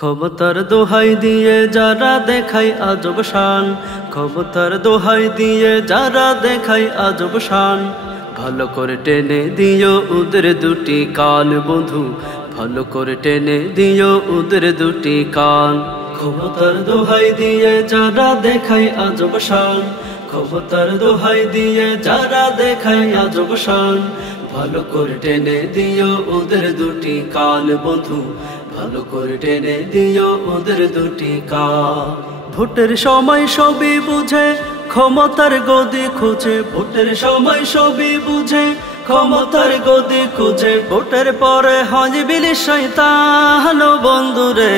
ক্ষমতার দোহাই দিয়ে যারা দেখায় আজব শান, ক্ষমতার দোহাই দিয়ে যারা দেখায় আজব শান, ভালো করে টেনে দিও ওদের দুটি কান বন্ধু, ভালো করে টেনে দিও ওদের দুটি কান। ক্ষমতার দোহাই দিয়ে যারা দেখায় আজব শান, ক্ষমতার দোহাই দিয়ে যারা দেখায় আজব শান, ভালো করে টেনে দিও ওদের দুটি কান বন্ধু, ভালো করে টেনে দিও ওদের দুটি কান। ভোটের সময় সবই বুঝে ক্ষমতার গদি খুঁজে, ভোটের সময় সবই বুঝে ক্ষমতার গদি খুঁজে, ভোটের পরে হয় বিলি শয়তান বন্ধুরে,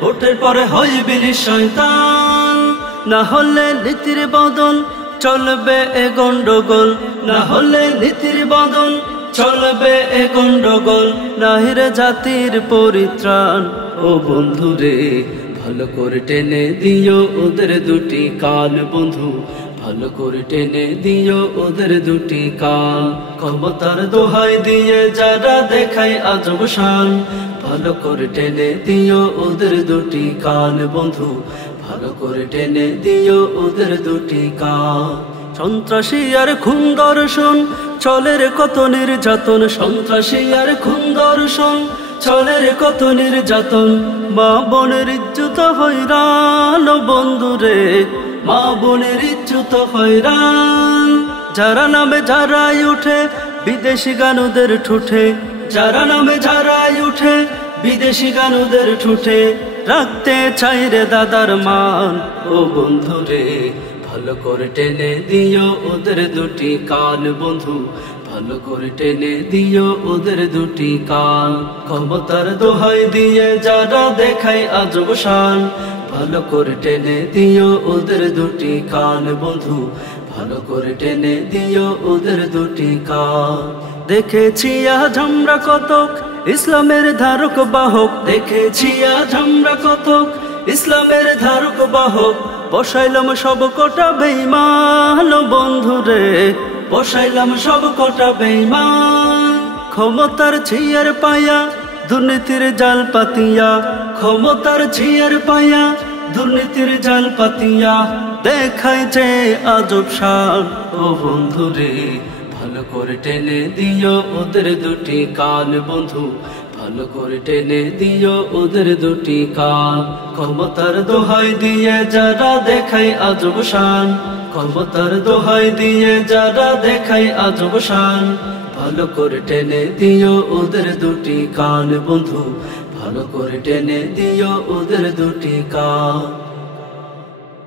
ভোটের পরে হয় বিলি শয়তান। না হলে নীতির বদল চলবে এ গন্ডগোল, না হলে নীতির বদল চলবে এ গন্ডগোল, নাহিরে জাতির পরিত্রাণ ও বন্ধুরে, ভালো করে টেনে দিও ওদের দুটি কান বন্ধু, ভালো করে টেনে দিও ওদের দুটি কান। ক্ষমতার দোহাই দিয়ে যারা দেখায় আজব শান, ভালো করে টেনে দিও ওদের দুটি কান বন্ধু, ভালো করে টেনে দিও ওদের দুটি কান। সন্ত্রাসী আর খুন দর্শন চলে রে কত নির্যাতন, সন্ত্রাসী আর খুন দর্শন চলে রে কত নির্যাতন, মা বোনের ইজ্জত হয়রান বন্ধুরে, মা বোনের ইজ্জত হয়রান। যারা নামে যারাই উঠে বিদেশি গানুদের ঠুঠে, যারা নামে যারাই উঠে বিদেশি গানুদের ঠুঠে, রাখতে চাই রে দাদার মান ও বন্ধুরে, ভালো করে টেনে দিও ওদের দুটি কান বন্ধু, ভালো করে টেনে দিও ওদের দুটি কান। ক্ষমতার দোহাই দিয়ে যারা দেখায় আজব শান, ভালো করে টেনে দিও ওদের দুটি কান বন্ধু, ভালো করে টেনে দিও ওদের দুটি কান। দেখেছি আজ আমরা কতক ইসলামের ধারক বাহক, দেখেছি আজ আমরা কতক ইসলামের ধারক বাহক, বসাইলাম সব কটা বেঈমান বন্ধুরে, বসাইলাম সব কটা বেঈমান। ক্ষমতার ছিয়ার পায়া দুর্নীতির জাল পাতিয়া, ক্ষমতার ছিয়ার পায়া দুর্নীতির জাল পাতিয়া, দেখায় যে আজব শান ও বন্ধুরে, ভালো করে টেনে দিও ওদের দুটি কান বন্ধু, ভালো করে টেনে দিও ওদের দুটি কান। ক্ষমতার দোহাই দিয়ে যারা দেখায় আজব শান, ক্ষমতার দোহাই দিয়ে যারা দেখায় আজব শান, ভালো করে টেনে দিও ওদের দুটি কান বন্ধু, ভালো করে টেনে দিও ওদের দুটি কান।